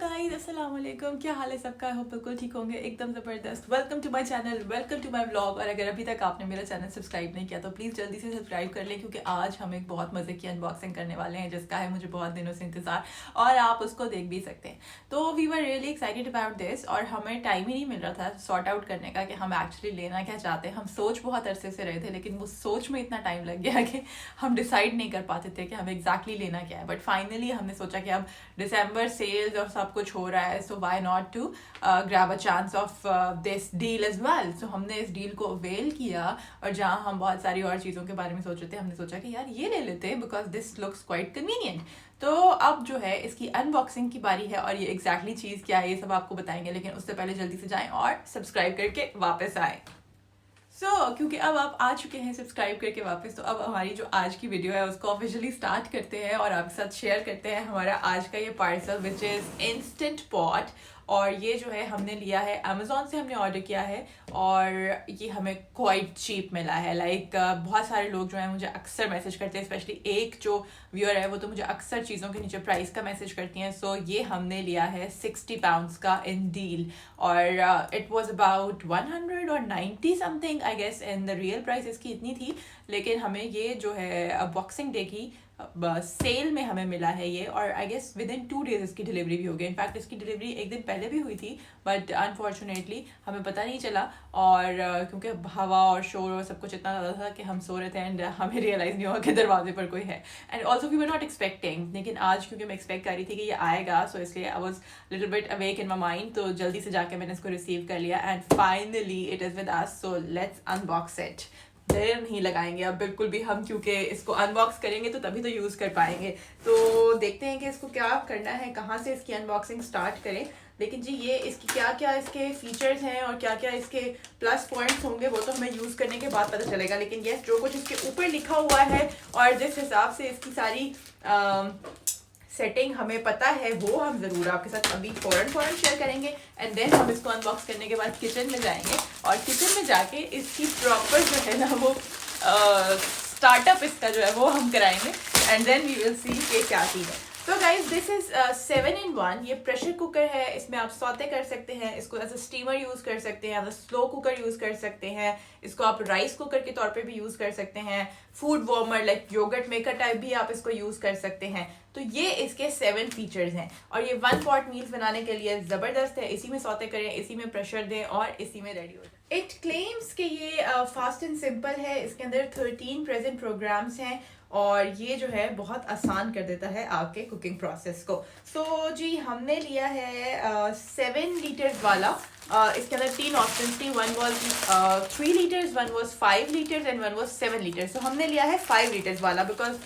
Guys, अस्सलाम वालेकुम। क्या हाल है सबका? आई होप बिल्कुल ठीक होंगे, एकदम ज़बरदस्त। Welcome to my channel, welcome to my vlog. और अगर अभी तक आपने मेरा चैनल सब्सक्राइब नहीं किया तो प्लीज़ जल्दी से सब्सक्राइब कर लें, क्योंकि आज हम एक बहुत मज़े की अनबॉक्सिंग करने वाले हैं जिसका है मुझे बहुत दिनों से इंतज़ार, और आप उसको देख भी सकते हैं। तो we were really excited about this, और हमें टाइम ही नहीं मिल रहा था सॉर्ट आउट करने का कि हम एक्चुअली लेना क्या चाहते हैं। हम सोच बहुत अरसे से रहे थे, लेकिन वो सोच में इतना टाइम लग गया कि हम डिसाइड नहीं कर पाते थे कि हमें एग्जैक्टली लेना क्या है। बट फाइनली हमने सोचा कि अब दिसंबर सेल्स और सब कुछ हो रहा है, so why not to grab a chance of this deal as well. So हमने इस डील को अवेल किया, और जहाँ हम बहुत सारी और चीज़ों के बारे में सोच रहे थे, हमने सोचा कि यार ये ले लेते हैं because this looks quite convenient. तो अब जो है इसकी अनबॉक्सिंग की बारी है, और ये एग्जैक्टली चीज़ क्या है ये सब आपको बताएंगे, लेकिन उससे पहले जल्दी से जाएं और सब्सक्राइब करके वापस आएँ। क्योंकि अब आप आ चुके हैं सब्सक्राइब करके वापस, तो अब हमारी जो आज की वीडियो है उसको ऑफिशियली स्टार्ट करते हैं और आपके साथ शेयर करते हैं हमारा आज का ये parcel, which is instant pot. और ये जो है हमने लिया है अमेजोन से, हमने ऑर्डर किया है, और ये हमें क्वाइट चीप मिला है। लाइक बहुत सारे लोग जो है मुझे अक्सर मैसेज करते हैं, स्पेशली एक जो व्यूअर है वो तो मुझे अक्सर चीज़ों के नीचे प्राइस का मैसेज करती हैं। सो ये हमने लिया है 60 पाउंड्स का इन डील, और इट वॉज अबाउट 100 और 90 something I guess, and the real price इसकी इतनी थी। लेकिन हमें ये जो है बॉक्सिंग डे की सेल में हमें मिला है ये, और I guess within 2 days इसकी डिलीवरी भी हो गई। इनफैक्ट इसकी डिलीवरी एक दिन पहले भी हुई थी, बट अनफॉर्चुनेटली हमें पता नहीं चला, और क्योंकि हवा और शोर और सब कुछ इतना ज़्यादा था कि हम सो रहे थे, एंड हमें रियलाइज़ नहीं हुआ कि दरवाजे पर कोई है। And also we were not expecting, लेकिन आज क्योंकि मैं एक्सपेक्ट कर रही थी कि ये आएगा, सो इसलिए I was little bit awake in my mind, तो जल्दी से जाके मैंने इसको रिसीव कर लिया, and finally it is with us. So let's unbox it. देर नहीं लगाएंगे अब बिल्कुल भी हम, क्योंकि इसको अनबॉक्स करेंगे तो तभी तो यूज़ कर पाएंगे। तो देखते हैं कि इसको क्या करना है, कहाँ से इसकी अनबॉक्सिंग स्टार्ट करें। लेकिन जी ये इसकी क्या क्या इसके फीचर्स हैं और क्या क्या इसके प्लस पॉइंट्स होंगे वो तो हमें यूज़ करने के बाद पता चलेगा। लेकिन यस, जो कुछ इसके ऊपर लिखा हुआ है और जिस हिसाब से इसकी सारी सेटिंग हमें पता है, वो हम ज़रूर आपके साथ अभी फ़ौरन शेयर करेंगे। एंड देन हम इसको अनबॉक्स करने के बाद किचन में जाएंगे, और किचन में जाके इसकी प्रॉपर जो है ना वो स्टार्टअप इसका जो है वो हम कराएंगे, and then we will see कि क्या चीज़ है। तो गाइज दिस इज़ 7 in 1। ये प्रेशर कुकर है, इसमें आप सौते कर सकते हैं, इसको एज अ स्टीमर यूज़ कर सकते हैं, as a slow cooker use कर सकते हैं, इसको आप राइस कुकर के तौर पे भी यूज़ कर सकते हैं, food warmer like yogurt maker type भी आप इसको यूज़ कर सकते हैं। तो ये इसके 7 फीचर्स हैं, और ये 1 पॉट मील्स बनाने के लिए ज़बरदस्त है। इसी में सौते करें, इसी में प्रेशर दें, और इसी में रेडी हो जाए। इट क्लेम्स कि ये फास्ट एंड सिंपल है, इसके अंदर 13 प्रेजेंट प्रोग्राम्स हैं, और ये जो है बहुत आसान कर देता है आपके कुकिंग प्रोसेस को। सो जी हमने लिया है 7 लीटर्स वाला। इसके अंदर 3 ऑप्शन थी, 1 was 3 litres, 1 was 5 litres, and 1 was 7 litres. So हमने लिया है 5 लीटर्स वाला, because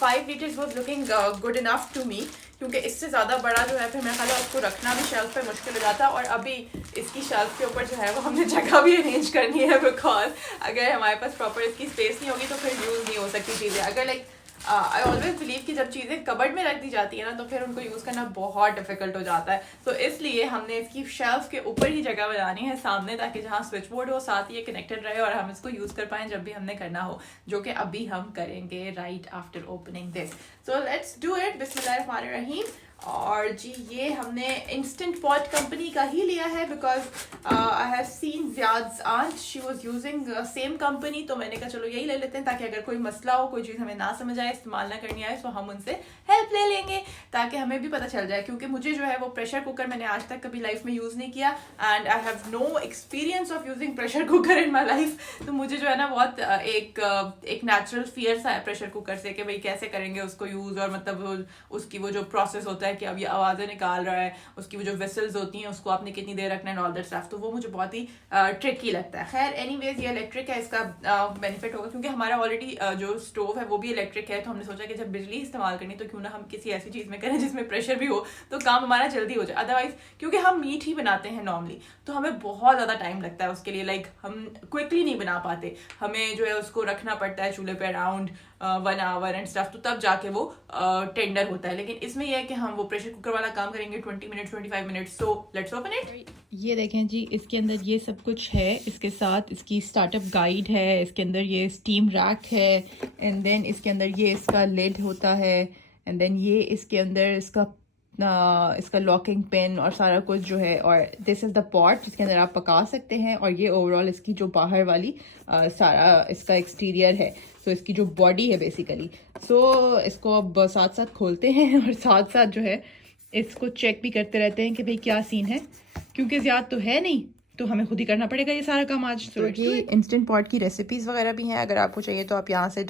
5 litres was looking good enough to me, क्योंकि इससे ज़्यादा बड़ा जो है फिर मेरा ख्याल है उसको रखना भी शेल्फ पे मुश्किल हो जाता। और अभी इसकी शेल्फ के ऊपर जो है वो हमने जगह भी अरेंज करनी है, बिकॉज अगर हमारे पास प्रॉपर इसकी स्पेस नहीं होगी तो फिर यूज़ नहीं हो सकती चीज़ें। अगर लाइक आई ऑलवेज बिलीव कि जब चीज़ें कबर्ड में रख दी जाती है ना, तो फिर उनको यूज़ करना बहुत डिफिकल्ट हो जाता है। तो इसलिए हमने इसकी शेल्फ के ऊपर ही जगह बनानी है सामने, ताकि जहाँ स्विच बोर्ड हो साथ ही ये कनेक्टेड रहे, और हम इसको यूज़ कर पाएँ जब भी हमने करना हो, जो कि अभी हम करेंगे right after opening this. So let's do it. बिस्मिल्लाहिर्रहमानिर्रहीम। और जी ये हमने इंस्टेंट पॉट कंपनी का ही लिया है, because I have seen Ziyad aunt she was using same company, तो मैंने कहा चलो यही ले लेते हैं, ताकि अगर कोई मसला हो, कोई चीज़ हमें ना समझ आए, इस्तेमाल ना करनी आए, तो हम उनसे हेल्प ले लेंगे, ताकि हमें भी पता चल जाए। क्योंकि मुझे जो है वो प्रेशर कुकर मैंने आज तक कभी लाइफ में यूज़ नहीं किया, and I have no experience of using pressure cooker in my life. तो मुझे जो है ना बहुत एक नेचुरल फियर सा है प्रेशर कुकर से, कि भाई कैसे करेंगे उसको यूज़, और मतलब उसकी वो जो प्रोसेस होता है कि अब ये आवाज़ें निकाल रहा है, उसकी वो जो विसल्स होती हैं उसको आपने कितनी देर रखना है, ऑल दैट स्टफ, तो वो मुझे बहुत ही ट्रिकी लगता है। खैर एनीवेज ये इलेक्ट्रिक है, इसका बेनिफिट होगा, क्योंकि हमारा ऑलरेडी जो स्टोव है वो भी इलेक्ट्रिक है, तो हमने सोचा कि जब बिजली इस्तेमाल करनी तो क्यों ना हम किसी ऐसी चीज़ में करें जिसमें प्रेशर भी हो, तो काम हमारा जल्दी हो जाए। अदरवाइज क्योंकि हम मीट ही बनाते हैं नॉर्मली, तो हमें बहुत ज़्यादा टाइम लगता है उसके लिए, लाइक हम क्विकली नहीं बना पाते, हमें जो है उसको रखना पड़ता है चूल्हे पे अराउंड 1 आवर एंड स्टफ, तो तब जाके वो टेंडर होता है। लेकिन इसमें यह है कि हम वो प्रेशर कुकर वाला काम करेंगे 20 minute 25 minute. So let's open it. ये देखें जी, इसके अंदर ये सब कुछ है, इसके साथ इसकी स्टार्टअप गाइड है, इसके अंदर ये स्टीम रैक है, एंड देन इसके अंदर ये इसका लिड होता है, एंड देन ये इसके अंदर इसका इसका लॉकिंग पिन और सारा कुछ जो है, और दिस इज़ द पॉट जिसके अंदर आप पका सकते हैं, और ये ओवरऑल इसकी जो बाहर वाली सारा इसका एक्सटीरियर है, तो इसकी जो बॉडी है बेसिकली। सो इसको अब साथ साथ खोलते हैं और साथ साथ जो है इसको चेक भी करते रहते हैं कि भाई क्या सीन है, क्योंकि ज़्यादा तो है नहीं, तो हमें खुद ही करना पड़ेगा ये सारा काम आज। तो ये इंस्टेंट पॉट की रेसिपीज़ वगैरह भी हैं, अगर आपको चाहिए तो आप यहाँ से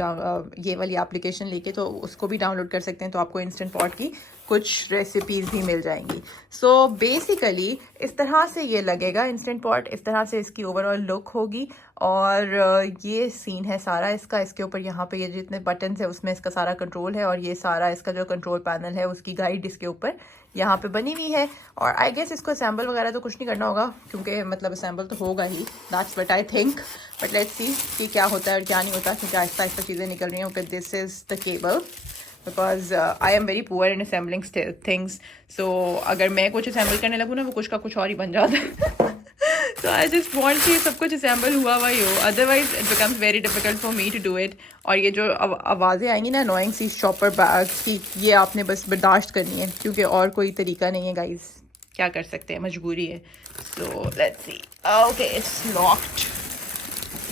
ये वाली एप्लीकेशन लेके तो उसको भी डाउनलोड कर सकते हैं, तो आपको इंस्टेंट पॉट की कुछ रेसिपीज़ भी मिल जाएंगी। सो बेसिकली इस तरह से ये लगेगा इंस्टेंट पॉट, इस तरह से इसकी ओवरऑल लुक होगी। और ये सीन है सारा इसका, इसके ऊपर यहाँ पे ये जितने बटन्स है उसमें इसका सारा कंट्रोल है, और ये सारा इसका जो कंट्रोल पैनल है उसकी गाइड इसके ऊपर यहाँ पे बनी हुई है। और आई गेस इसको असेंबल वगैरह तो कुछ नहीं करना होगा, क्योंकि मतलब असेंबल तो होगा ही, that's what I think, but let's see कि क्या होता है और क्या नहीं होता, क्योंकि आहिस्ता आहिस्ता चीज़ें निकल रही हैं। Okay, this is the cable, because I am very poor in assembling things. So अगर मैं कुछ असेंबल करने लगूँ ना, वो कुछ का कुछ और ही बन जाता है। So I just want कि सब कुछ असेंबल हुआ हुआ ही हो, otherwise it becomes very difficult for me to do it. और ये जो आवाज़ें आएंगी ना अनोइंग सी शॉपर बैग की, ये आपने बस बर्दाश्त करनी है, क्योंकि और कोई तरीका नहीं है गाइस, क्या कर सकते हैं, मजबूरी है। So let's see, okay it's locked.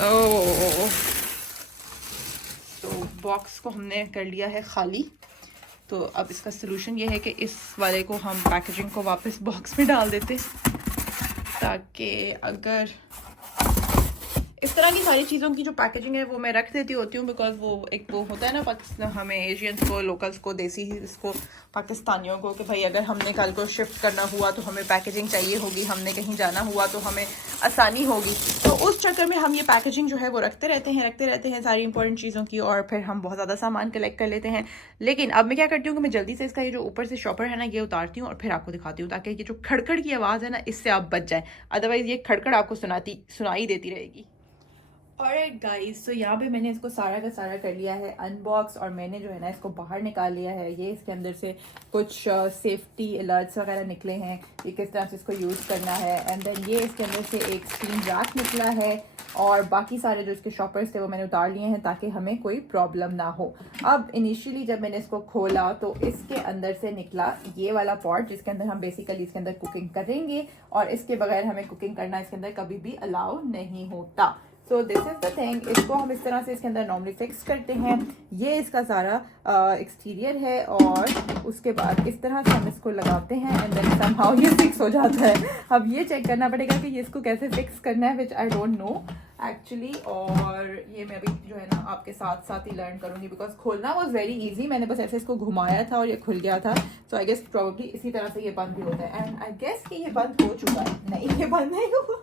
Oh, तो बॉक्स को हमने कर लिया है खाली। तो अब इसका सलूशन ये है कि इस वाले को हम पैकेजिंग को वापस बॉक्स में डाल देते, ताकि अगर इस तरह की सारी चीज़ों की जो पैकेजिंग है वो मैं रख देती होती हूँ, बिकॉज वो एक वो होता है ना पाकिस्तान, हमें एशियंस को, लोकल्स को, देसी इसको पाकिस्तानियों को, कि भाई अगर हमने कल को शिफ्ट करना हुआ तो हमें पैकेजिंग चाहिए होगी, हमने कहीं जाना हुआ तो हमें आसानी होगी। तो उस चक्कर में हम ये पैकेजिंग जो है वो रखते रहते हैं सारी इंपॉर्टेंट चीज़ों की, और फिर हम बहुत ज़्यादा सामान कलेक्ट कर लेते हैं। लेकिन अब मैं क्या करती हूँ कि मैं जल्दी से इसका ये जो ऊपर से शॉपर है ना ये उतारती हूँ और फिर आपको दिखाती हूँ, ताकि ये जो खड़खड़ की आवाज़ है ना इससे आप बच जाएँ, अदरवाइज़ ये खड़खड़ आपको सुनाई देती रहेगी। ऑलराइट गाइस, तो यहाँ पे मैंने इसको सारा का सारा कर लिया है अनबॉक्स, और मैंने जो है ना इसको बाहर निकाल लिया है। ये इसके अंदर से कुछ सेफ्टी अलर्ट्स वगैरह निकले हैं, ये किस तरह से इसको यूज़ करना है। एंड देन ये इसके अंदर से एक स्टीम रैक निकला है, और बाकी सारे जो इसके शॉपर्स थे वो मैंने उतार लिए हैं ताकि हमें कोई प्रॉब्लम ना हो। अब इनिशियली जब मैंने इसको खोला तो इसके अंदर से निकला ये वाला पॉट, जिसके अंदर हम बेसिकली इसके अंदर कुकिंग करेंगे, और इसके बगैर हमें कुकिंग करना इसके अंदर कभी भी अलाउ नहीं होता। So this is the thing, इसको हम इस तरह से इसके अंदर नॉर्मली फिक्स करते हैं। ये इसका सारा एक्सटीरियर है, और उसके बाद इस तरह से हम इसको लगाते हैं, एंड देन समहाउ ये फिक्स हो जाता है। अब ये चेक करना पड़ेगा कि ये इसको कैसे फिक्स करना है, विच आई डोंट नो एक्चुअली। और ये मैं अभी जो है ना आपके साथ साथ ही लर्न करूँगी, बिकॉज खोलना वॉज वेरी ईजी, मैंने बस ऐसे इसको घुमाया था और ये खुल गया था। सो आई गेस प्रॉब्ली इसी तरह से ये बंद भी होता है, एंड आई गेस कि ये बंद हो चुका है। नहीं, ये बंद नहीं हुआ।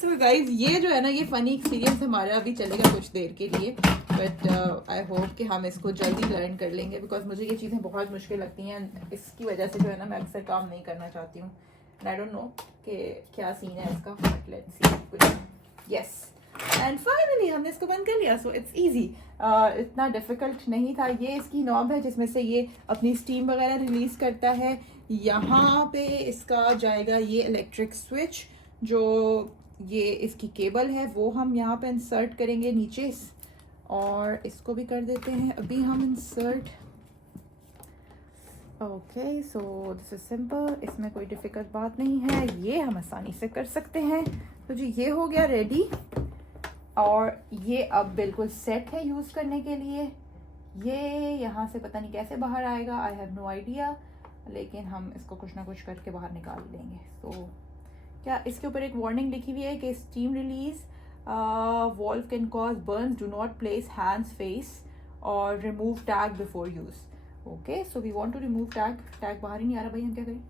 सो गाइज, ये जो है ना ये फ़नी एक्सपीरियंस हमारा अभी चलेगा कुछ देर के लिए, बट आई होप कि हम इसको जल्दी लर्न कर लेंगे, बिकॉज मुझे ये चीज़ें बहुत मुश्किल लगती हैं। इसकी वजह से जो है ना मैं अक्सर काम नहीं करना चाहती हूँ। आई डोंट नो कि क्या सीन है इसका, but let's C. Yes, and finally हमने इसको बंद कर लिया। सो इट्स ईजी, इतना डिफ़िकल्ट नहीं था। ये इसकी नॉब है जिसमें से ये अपनी स्टीम वगैरह रिलीज़ करता है। यहाँ पे इसका जाएगा ये इलेक्ट्रिक स्विच, जो ये इसकी केबल है वो हम यहाँ पे इंसर्ट करेंगे नीचे, और इसको भी कर देते हैं अभी हम insert. Okay, so this is simple, इसमें कोई डिफ़िकल्ट बात नहीं है, ये हम आसानी से कर सकते हैं। तो जी ये हो गया रेडी, और ये अब बिल्कुल सेट है यूज़ करने के लिए। ये यहाँ से पता नहीं कैसे बाहर आएगा, आई हैव नो आइडिया, लेकिन हम इसको कुछ ना कुछ करके बाहर निकाल लेंगे। तो क्या इसके ऊपर एक वार्निंग लिखी हुई है कि steam release valve can cause burns, do not place hands face और remove tag before use. Okay, so we want to remove tag. Tag बाहर ही नहीं आ रहा भाई, हम क्या करें?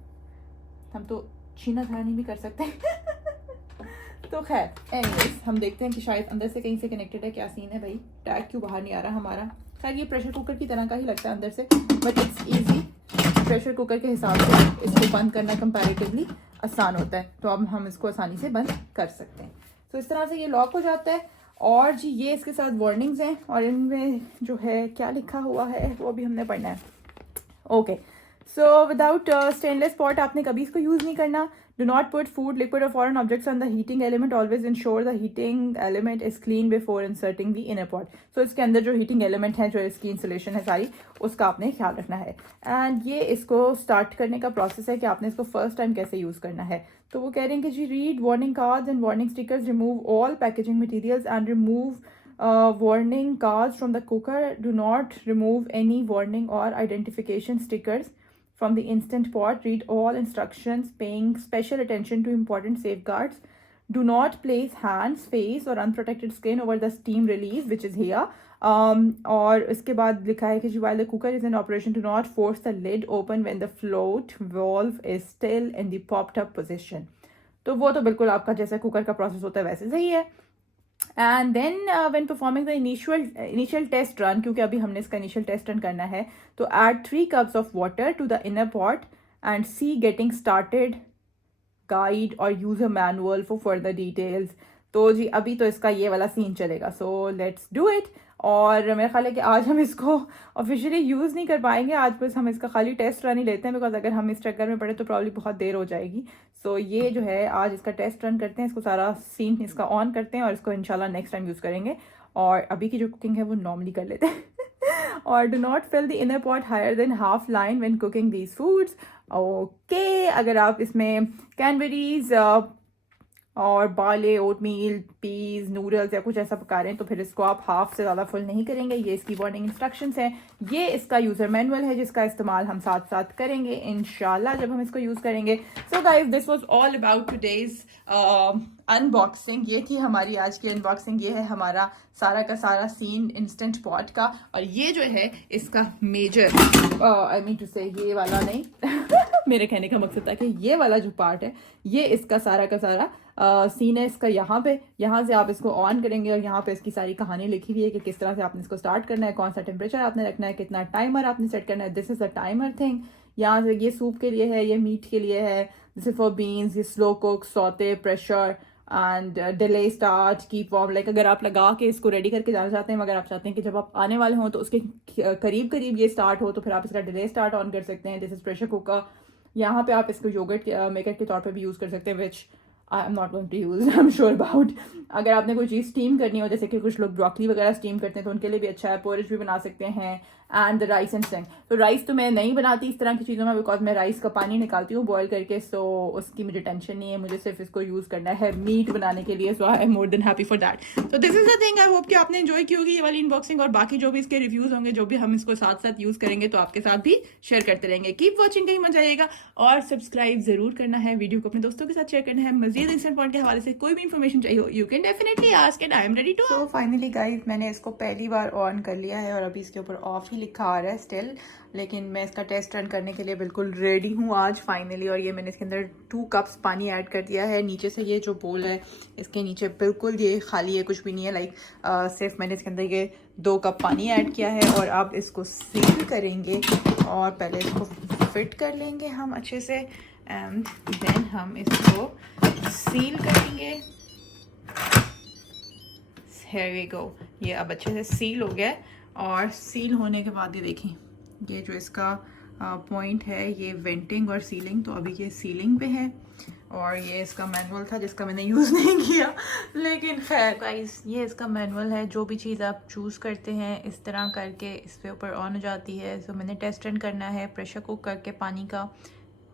हम तो छीना छानी भी कर सकते हैं। तो खैर एनीवेज, हम देखते हैं कि शायद अंदर से कहीं से कनेक्टेड है, क्या सीन है भाई, टैग क्यों बाहर नहीं आ रहा हमारा। खैर ये प्रेशर कुकर की तरह का ही लगता है अंदर से, but it's easy. Pressure cooker के हिसाब से इसको बंद करना कंपैरेटिवली आसान होता है, तो अब हम इसको आसानी से बंद कर सकते हैं। तो इस तरह से ये लॉक हो जाता है। और जी ये इसके साथ वार्निंग्स हैं, और इनमें जो है क्या लिखा हुआ है वो भी हमने पढ़ना है। Okay, so without stainless pot आपने कभी इसको यूज़ नहीं करना. Do not put food, liquid और foreign objects on the heating element. Always ensure the heating element is clean before inserting the inner pot. So इसके अंदर जो हीटिंग एलिमेंट है, जो इसकी इंसुलेशन है सारी, उसका आपने ख्याल रखना है. एंड ये इसको स्टार्ट करने का प्रोसेस है कि आपने इसको फर्स्ट टाइम कैसे यूज़ करना है. तो वो कह रहे हैं कि जी read warning cards and warning stickers, remove all packaging materials and remove warning cards from the cooker. Do not remove any warning or identification stickers from the instant pot. Read all instructions, paying special attention to important safeguards. Do not place hands, face or unprotected skin over the steam release, which is here. और इसके बाद लिखा है कि while the cooker is in operation, do not force the lid open when the float valve is still in the popped up position. तो वो तो बिल्कुल आपका जैसे कुकर का प्रोसेस होता है वैसे सही है. And then when performing the initial test run, क्योंकि अभी हमने इसका इनिशियल टेस्ट रन करना है, तो add 3 cups of water to the inner pot and see getting started guide और use a manual for further details. तो जी अभी तो इसका ये वाला सीन चलेगा. So let's do it. और मेरा ख्याल है कि आज हम इसको ऑफिशियली यूज़ नहीं कर पाएंगे. आज बस हम इसका खाली टेस्ट रन ही लेते हैं, बिकॉज अगर हम इस चक्कर में पड़े तो प्रॉब्ली बहुत देर हो जाएगी. सो ये जो है आज इसका टेस्ट रन करते हैं, इसको सारा सीन इसका ऑन करते हैं और इसको इंशाल्लाह नेक्स्ट टाइम यूज़ करेंगे. और अभी की जो कुकिंग है वो नॉर्मली कर लेते हैं. और do not fill the inner pot higher than half line when cooking these foods. Okay, अगर आप इसमें कैनबेरीज और बाले, ओटमील, पीज, नूडल्स या कुछ ऐसा पका रहे हैं तो फिर इसको आप हाफ से ज़्यादा फुल नहीं करेंगे. ये इसकी वार्निंग इंस्ट्रक्शंस हैं. ये इसका यूज़र मैनुअल है जिसका इस्तेमाल हम साथ साथ करेंगे इंशाल्लाह जब हम इसको यूज़ करेंगे. So guys, this was all about today's unboxing. ये थी हमारी आज की अनबॉक्सिंग. ये है हमारा सारा का सारा सीन इंस्टेंट पॉट का. और ये जो है इसका मेजर, आई मीन टू से ये वाला नहीं मेरे कहने का मकसद था कि ये वाला जो पार्ट है ये इसका सारा का सारा सीन है इसका. यहाँ से आप इसको ऑन करेंगे और यहाँ पे इसकी सारी कहानी लिखी हुई है कि किस तरह से आपने इसको स्टार्ट करना है, कौन सा टेम्परेचर आपने रखना है, कितना टाइमर आपने सेट करना है. This is a timer thing. यहाँ से ये सूप के लिए है, ये मीट के लिए है, दिस इज फॉर बीन्स, ये slow cook, saute, pressure and delay start, keep warm. Like अगर आप लगा के इसको रेडी करके जाना चाहते हैं, मगर आप चाहते हैं कि जब आप आने वाले हों तो उसके करीब करीब ये स्टार्ट हो, तो फिर आप इसका डिले स्टार्ट ऑन कर सकते हैं. This is pressure cooker. यहाँ पे आप इसको योगर्ट मेकर के तौर पे भी यूज़ कर सकते हैं, which I am not going to use, I am sure about. अगर आपने कोई चीज़ स्टीम करनी हो, जैसे कि कुछ लोग ब्रोकली वगैरह स्टीम करते हैं तो उनके लिए भी अच्छा है. पोरिज भी बना सकते हैं. And the rice and sting. तो राइस तो मैं नहीं बनाती इस तरह की चीज़ों में, बिकॉज मैं राइस का पानी निकालती हूँ बॉयल करके. सो उसकी मुझे टेंशन नहीं है, मुझे सिर्फ इसको यूज़ करना है मीट बनाने के लिए. So I am more than happy for that. So this is the thing. I hope कि आपने एंजॉय की होगी ये वाली इनबॉक्सिंग. और बाकी जो भी इसके रिव्यूज़ होंगे, जो भी हम इसको साथ साथ यूज़ करेंगे, तो आपके साथ भी शेयर करते रहेंगे. कीप वॉचिंग, कहीं मजा आएगा. और सब्सक्राइब जरूर करना है, वीडियो को अपने दोस्तों के साथ शेयर करना है. मजीद इंस्टेंट पॉइंट के हवाले से कोई भी इन्फॉर्मेशन चाहिए हो, you can definitely ask and I am ready to. So finally guys, मैंने इसको पहली बार ऑन कर लिया है और अभी इसके ऊपर ऑफ ही लिखा आ रहा है स्टिल, लेकिन मैं इसका टेस्ट रन करने के लिए बिल्कुल रेडी हूँ आज फाइनली. और ये मैंने इसके अंदर 2 cups पानी ऐड कर दिया है. नीचे से ये जो बोल है इसके नीचे बिल्कुल ये खाली है, कुछ भी नहीं है. लाइक सिर्फ मैंने इसके अंदर ये 2 cup पानी ऐड किया है. और अब इसको सील करेंगे और पहले इसको फिट कर लेंगे हम अच्छे से एंड देन हम इसको सील करेंगे. Here we go. ये अब अच्छे से सील हो गया. और सील होने के बाद ये देखें, ये जो इसका पॉइंट है ये वेंटिंग और सीलिंग, तो अभी ये सीलिंग पे है. और ये इसका मैनुअल था जिसका मैंने यूज़ नहीं किया, लेकिन खैर गाइस ये इसका मैनुअल है. जो भी चीज़ आप चूज़ करते हैं इस तरह करके इस पे ऊपर ऑन हो जाती है. सो मैंने टेस्ट रन करना है प्रेशर कुक करके पानी का,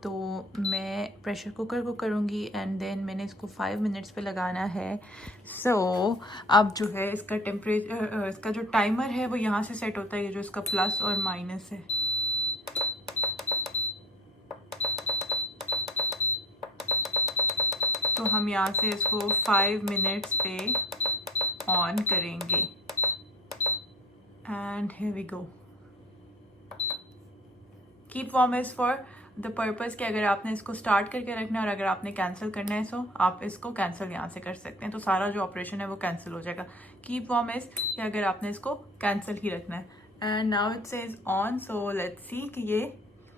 तो मैं प्रेशर कुकर को करूँगी एंड देन मैंने इसको 5 मिनट्स पे लगाना है. सो अब जो है इसका टेम्परेचर, इसका जो टाइमर है वो यहाँ से सेट होता है, ये जो इसका प्लस और माइनस है. तो हम यहाँ से इसको 5 मिनट्स पे ऑन करेंगे and here we go. Keep warm is for the purpose कि अगर आपने इसको स्टार्ट करके रखना है और अगर आपने कैंसिल करना है सो आप इसको कैंसिल यहाँ से कर सकते हैं, तो सारा जो ऑपरेशन है वो कैंसिल हो जाएगा. कीप वार्म इज कि अगर आपने इसको कैंसिल ही रखना है. And now it says on. So let's see कि ये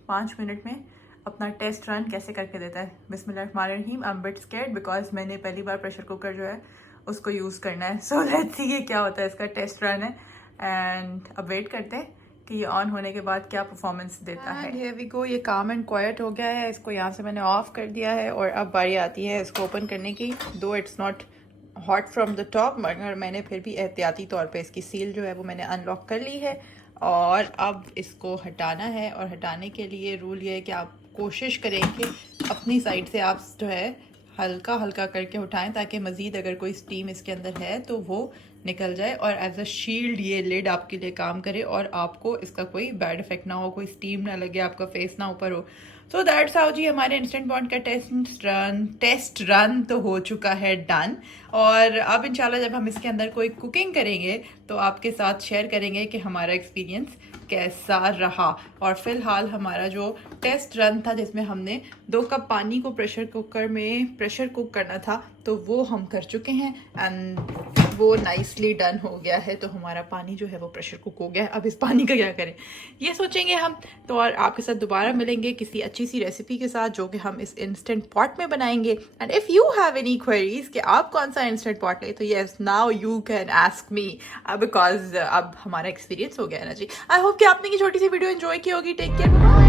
5 मिनट में अपना टेस्ट रन कैसे करके देता है. बिस्मिल्लाहिर्रहमानिर्रहीम. I am bit scared because मैंने पहली बार प्रेशर कुकर जो है उसको यूज़ करना है. सो लेट्स सी ये क्या होता है. इसका टेस्ट रन है एंड अब वेट करते हैं कि ये ऑन होने के बाद क्या परफॉर्मेंस देता है। here we go, ये काम एंड क्वाइट हो गया है। इसको यहाँ से मैंने ऑफ कर दिया है और अब बारी आती है इसको ओपन करने की। दो it's not hot from the top, मगर मैंने फिर भी एहतियाती तौर पे इसकी सील जो है वो मैंने अनलॉक कर ली है और अब इसको हटाना है। और हटाने के लिए रूल ये है कि आप कोशिश करें कि अपनी साइड से आप जो है हल्का हल्का करके उठाएं ताकि मज़ीद अगर कोई स्टीम इसके अंदर है तो वो निकल जाए और एज अ शील्ड ये लिड आपके लिए काम करे और आपको इसका कोई बैड इफेक्ट ना हो, कोई स्टीम ना लगे, आपका फेस ना ऊपर हो। सो दैट्स हाउ जी हमारे इंस्टेंट पॉट का टेस्ट रन तो हो चुका है डन। और अब इंशाल्लाह जब हम इसके अंदर कोई कुकिंग करेंगे तो आपके साथ शेयर करेंगे कि हमारा एक्सपीरियंस कैसा रहा। और फिलहाल हमारा जो टेस्ट रन था जिसमें हमने 2 कप पानी को प्रेशर कुकर में प्रेशर कुक करना था तो वो हम कर चुके हैं एंड वो नाइसली डन हो गया है। तो हमारा पानी जो है वो प्रेशर कुक हो गया है। अब इस पानी का क्या करें ये सोचेंगे हम। तो और आपके साथ दोबारा मिलेंगे किसी अच्छी सी रेसिपी के साथ जो कि हम इस इंस्टेंट पॉट में बनाएंगे। And if you have any queries कि आप कौन सा इंस्टेंट पॉट ले तो yes now you can ask me because अब हमारा एक्सपीरियंस हो गया है ना जी। आई होप कि आपने ये छोटी सी वीडियो एंजॉय की होगी। Take care.